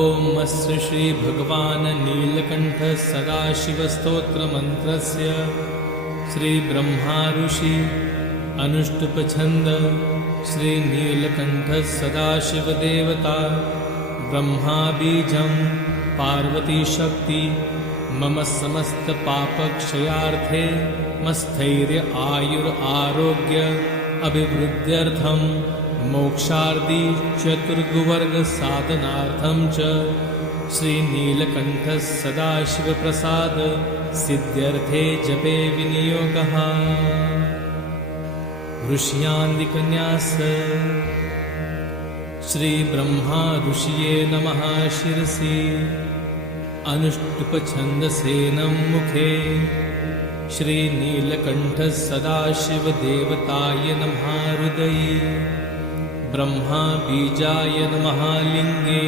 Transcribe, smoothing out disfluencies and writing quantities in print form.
ॐ अस्य श्रीभगवान् नीलकण्ठ सदाशिवस्तोत्रमन्त्रस्य श्रीब्रह्मा ऋषि अनुष्टुप्छन्द श्रीनीलकण्ठ सदाशिवदेवता ब्रह्मा बीजं पार्वतीशक्ति मम समस्तपापक्षयार्थे मस्थैर्य आयुरारोग्य अभिवृद्ध्यर्थं मोक्षार्दी चतुर्गुवर्ग साधनार्थं च श्रीनीलकण्ठ सदाशिवप्रसाद सिद्ध्यर्थे जपे विनियोगः। ऋष्यान्दिकन्यास श्रीब्रह्मा ऋषिये नमः शिरसि अनुष्टुप्छन्दसेनं मुखे श्रीनीलकण्ठ सदाशिवदेवताय नमः हृदये ब्रह्मा बीजाय नमः लिङ्गे